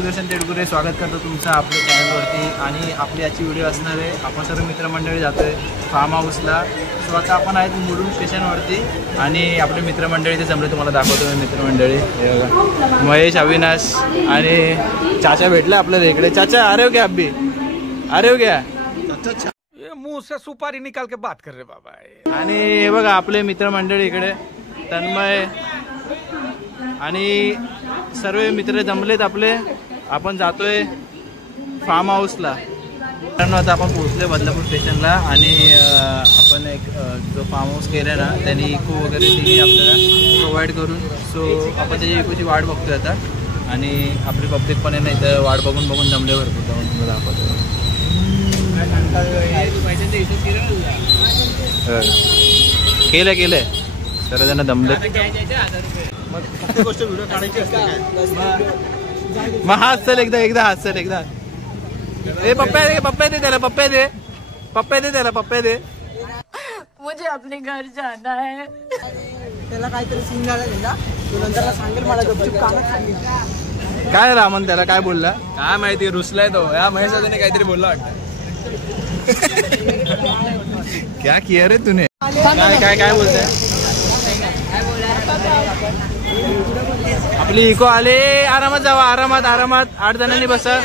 सुदर्शन तेडगुरे स्वागत करतो तुमचं आपल्या चॅनलवरती। आणि आपली आजची व्हिडिओ असणार आहे, आपण सर्व मित्रमंडळी जातोय फार्म हाऊसला। सो आता आपण आहेत मुरुड स्टेशनवरती आणि आपले मित्रमंडळी ते जमले, तुम्हाला दाखवतो मी मित्रमंडळी। हे बघा, महेश, अविनाश आणि चाचा भेटले आपल्याला इकडे। चाचा आ रहे हो क्या अभी? आ रहे हो क्या? ये मुंह से सुपारी निकाल के बात कर रहे बाबा। आणि हे बघा आपले मित्रमंडळी इकडे, तन्मय आणि सर्व मित्र जमलेत आपले। आपण जातोय फार्म हाऊसला। आता आपण पोहोचले बदलापूर स्टेशनला आणि आपण एक जो फार्म हाऊस केला ना त्यांनी इको वगैरे दिली आपल्याला प्रोव्हाइड करून। सो आपण त्याची इकोची वाट बघतोय आता आणि आपली पब्लिक पण आहे ना इथं वाट बघून बघून जमले भरपूर, जाऊन तुम्हाला दाखवतो। केलंय केलंय सर्वजण जमले। मग हात चल एकदा हात चल एकदा। ए पप्पा दे त्याला, पप्पा दे त्याला, पप्पा दे। मुझे अपने घर जाना है। त्याला काहीतरी सीन झाला त्याला, तो नंतर सांगेल मला गपचूप कामात सांगेल। काय रामन त्याला काय बोलला काय माहिती, रुसलाय तो। या महेशाने काहीतरी बोलला वाटतं। क्या किया रे तूने? काय बोलतोय? आपली इको आले, आरामात जावा, आरामात 8 जणांनी बसा।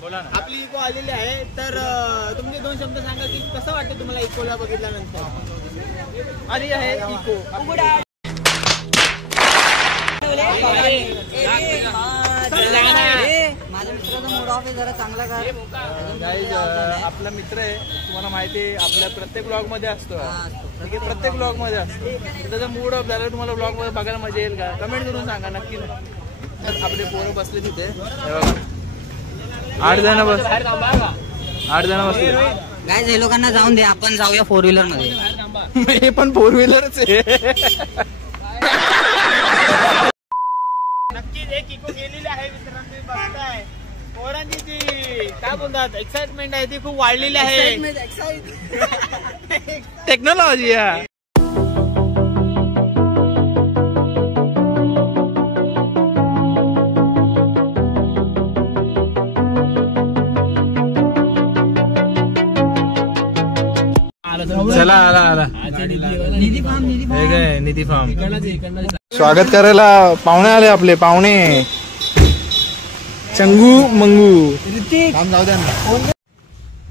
बोला ना। आपली इको आलेली आहे, तर तुमचे 2 शब्द सांगा की कसं वाटतं तुम्हाला इकोला बघितल्यानंतर? आली आहे इको। माझ्या मित्राचा मूड ऑफ आहे, जरा चांगला कर। आपला मित्र आहे, तुम्हाला माहिती आहे आपल्या प्रत्येक ब्लॉग मध्ये असतो, प्रत्येक ब्लॉग मध्ये असतो। त्याचा मूड ऑफ झाला, तुम्हाला ब्लॉग मध्ये बघायला मजा येईल का? कमेंट करून सांगा नक्की। आपले पोरं बसले तिथे, 8 जण बसले। गाइस हे लोकांना जाऊन दे, आपण जाऊया 4 व्हीलर मध्ये। हे पण 4 व्हीलरच आहे। नक्कीच एक इको गेलेली आहे मित्रांनो, तुम्ही बघताय पोरांची ती काय बोलतात एक्साइटमेंट आहे ती खूप वाढलेली आहे। टेक्नॉलॉजी आहे। चला आला निधी फार्म। स्वागत करायला पाहुणे आले, आपले पाहुणे चंगू मंगू।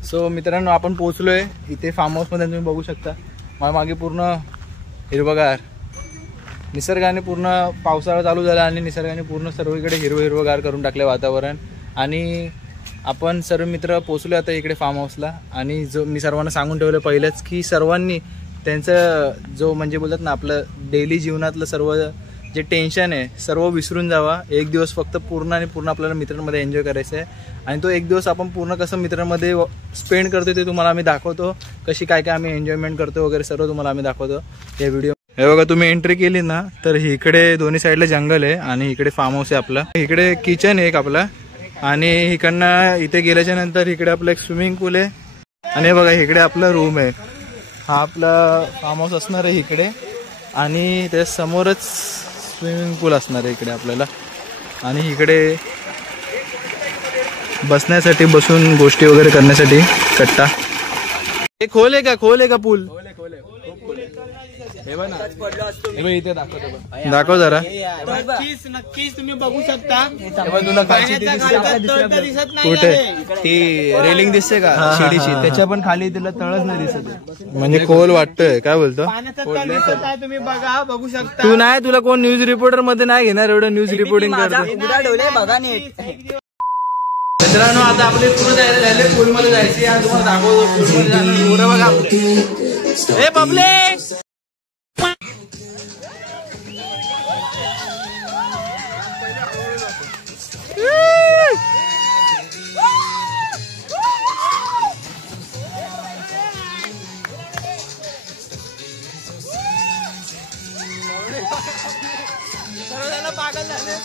सो मित्रांनो आपण पोहोचलोय इथे फार्म हाऊस मध्ये, तुम्ही बघू शकता मला मागे पूर्ण हिरवगार निसर्गाने, पूर्ण पावसाळा चालू झाला आणि निसर्गाने पूर्ण सर्वीकडे हिरवगार करून टाकले वातावरण। आणि आपण सर्व मित्र पोहोचलो आता इकडे फार्म हाऊसला। आणि जो मी सर्वांना सांगून ठेवलं पहिलेच की सर्वांनी त्यांचं जो म्हणजे बोलतात ना आपलं डेली जीवनातलं सर्व जे टेन्शन आहे सर्व विसरून जावा। एक दिवस फक्त पूर्ण आपल्याला मित्रांमध्ये एन्जॉय करायचं आहे। आणि तो एक दिवस आपण पूर्ण कसं मित्रांमध्ये स्पेंड करतो ते तुम्हाला आम्ही दाखवतो, कशी काय आम्ही एन्जॉयमेंट करतो वगैरे सर्व तुम्हाला आम्ही दाखवतो या व्हिडिओ। हे बघा, तुम्ही एंट्री केली ना तर इकडे दोन्ही साईडला जंगल आहे आणि इकडे फार्म हाऊस आहे आपला। इकडे किचन आहे एक आपला आणि इकडनं इथे गेल्याच्या नंतर इकडे आपलं एक स्विमिंग पूल आहे। आणि बघा इकडे आपला रूम आहे, हा आपला फार्म हाऊस असणार आहे इकडे। आणि त्या समोरच स्विमिंग पूल असणार आहे इकडे आपल्याला। आणि इकडे बसण्यासाठी, बसून गोष्टी वगैरे करण्यासाठी कट्टा। हे खोल आहे का पूल? इथे दाखव जरा। नक्कीच तुम्ही बघू शकता। कुठे ती रेलिंग दिसते का शिडीची, त्याच्या पण खाली तिला तळच नाही दिसत, म्हणजे खोल वाटतंय। काय बोलतो? तुम्ही बघू शकता। तू नाही, तुला कोण न्यूज रिपोर्टर मध्ये नाही घेणार, एवढं न्यूज रिपोर्टिंग करतो। मित्रांनो आता आपले पूर्ण जायला झाले, पूल मध्ये जायचे आणि तुम्हाला दाखवतो पूल मध्ये जाणं बघा आपले। ए पब्लिक पागल झाले।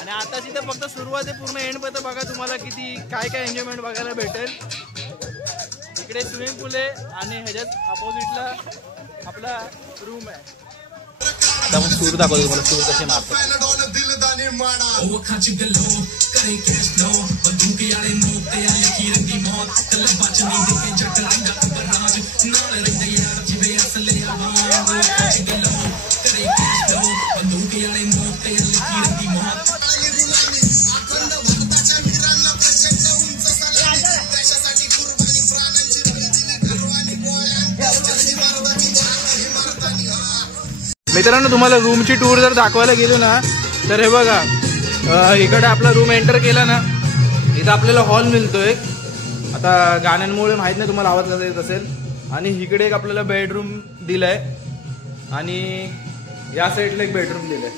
आणि आता तिथे फक्त सुरुवात आहे, पूर्ण एंड पर्यंत बघा तुम्हाला किती काय एन्जॉयमेंट बघायला भेटेल। इकडे स्विमिंग पूल आहे आणि ह्याच्यात अपोजिटला आपला रूम आहे. आता मग सूर दाखवतो तुम्हाला, सूर कसे मारतात. मित्रांनो, तुम्हाला रूमची टूर जर दाखवायला गेलो ना तर हे बघा, इकडे आपला रूम एंटर केला ना, इथं आपल्याला हॉल मिळतोय. आता गाण्यांमुळे माहित नाही तुम्हाला आवाज कसा येत असेल. आणि इकडे एक आपल्याला बेडरूम दिलाय आणि या साईडला एक बेडरूम दिलाय.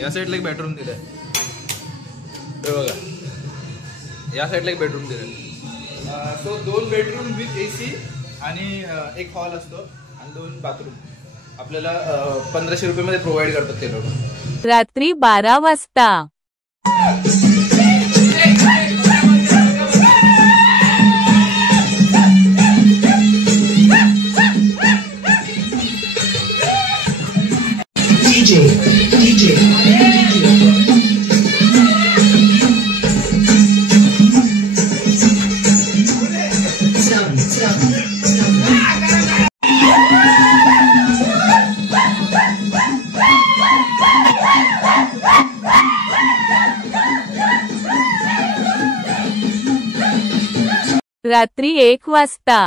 या साईडला एक बेडरूम दिलाय. हे बघा, या साईडला एक बेडरूम दिलाय. तो 2 बेडरूम विथ AC आणि एक हॉल असतो आणि 2 बाथरूम आपल्याला 1500 रुपये प्रोव्हाइड करतात ते लोक. रात्री 12 वाजता. रात्री 1 वाजता.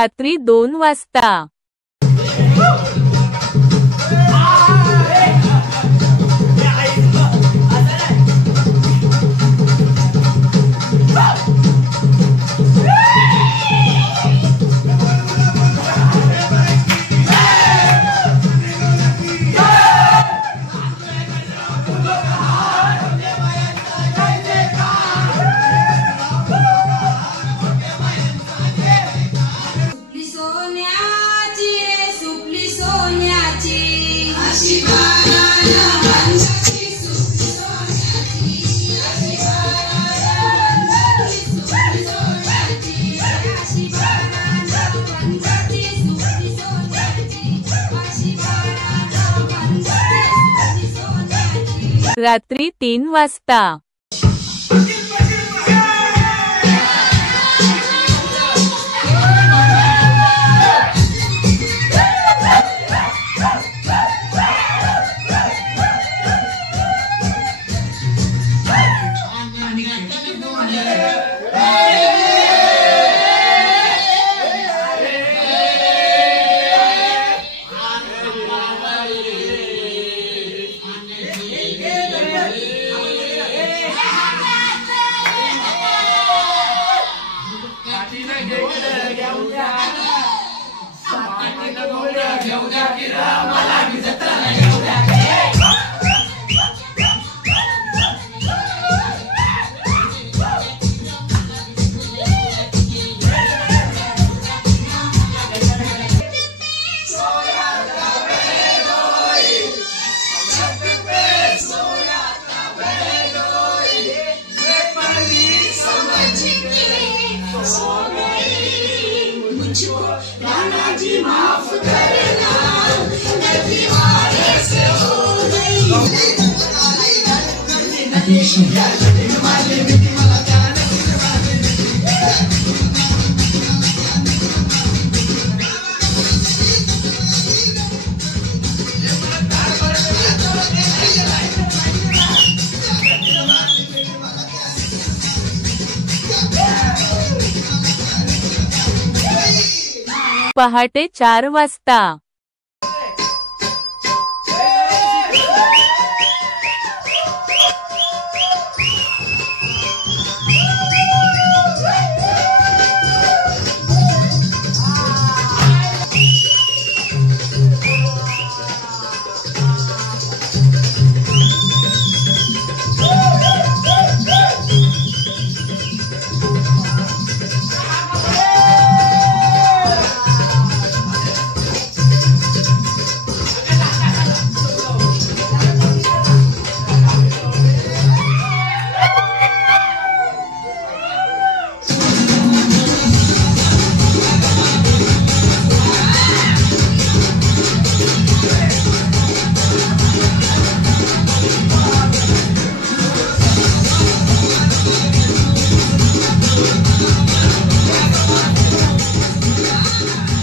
रात्री 2 वाजता. रात्री 3 वाजता. पहाटे 4 वाजता.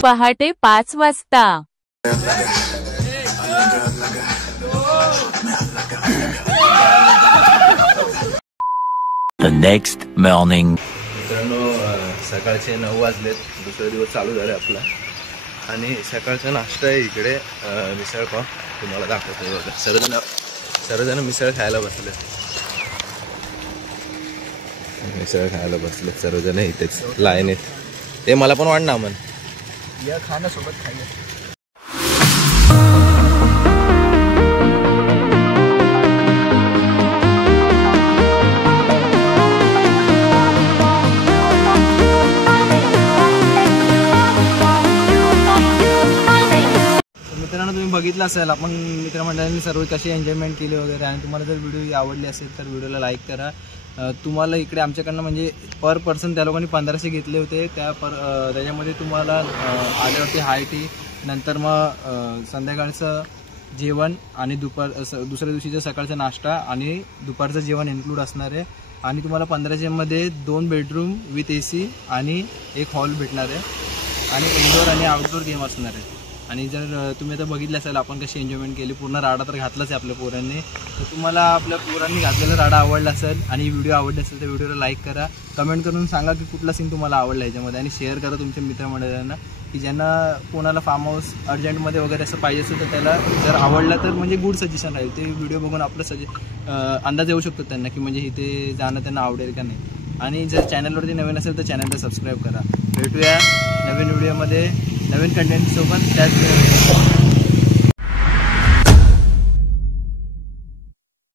पहाटे 5 वाजता. The next morning. मित्रांनो सकाळचे 9 वाजलेत. दुसरा दिवस चालू झाला आपला आणि सकाळचा नाश्ता आहे इकडे. मिसळ पाव तुम्हाला दाखवतो बघा. सर्वजण मिसळ खायला बसले. मिसळ खायला बसले सर्वजण इथेच लाईनीत. ते मला पण वाढणार मन या खाण्यासोबत खायला. मित्रांनो तुम्ही बघितलं असेल आपण मित्रमंडळांनी सर्व कशी एन्जॉयमेंट केली वगैरे. आणि तुम्हाला जर व्हिडिओ आवडली असेल तर व्हिडिओला लाईक करा. तुम्हाला इकडे आमच्याकडनं म्हणजे पर पर्सन त्या लोकांनी 1500 घेतले होते. त्याच्यामध्ये तुम्हाला आल्यावरती हाय टी, नंतर मग संध्याकाळचं जेवण आणि दुसऱ्या दिवशीचं सकाळचा नाश्ता आणि दुपारचं जेवण इन्क्लूड असणार आहे. आणि तुम्हाला 1500मध्ये 2 बेडरूम विथ AC आणि एक हॉल भेटणार आहे. आणि इनडोअर आणि आउटडोअर गेम असणार आहे. आणि जर तुम्ही आता बघितलं असेल आपण कशी एन्जॉयमेंट केली. पूर्ण राडा तर घातलाच आहे आपल्या पोरांनी. तर तुम्हाला आपल्या पोरांनी घातलेला राडा आवडला असेल आणि व्हिडिओ आवडला असेल तर व्हिडिओला लाईक करा. कमेंट करून सांगा की कुठला सीन तुम्हाला आवडला याच्यामध्ये. आणि शेअर करा तुमच्या मित्रमंडळांना की ज्यांना कोणाला फार्म हाऊस अर्जंटमध्ये वगैरे असं पाहिजे असेल तर त्याला जर आवडला तर म्हणजे गुड सजेशन राहील. ते व्हिडिओ बघून आपलं अंदाज येऊ शकतो त्यांना की म्हणजे इथे जाणं त्यांना आवडेल का नाही. आणि जर चॅनलवरती नवीन असेल तर चॅनलला सबस्क्राईब करा. भेटूया नवीन व्हिडिओमध्ये नवीन कंटेंटसोबत. त्याच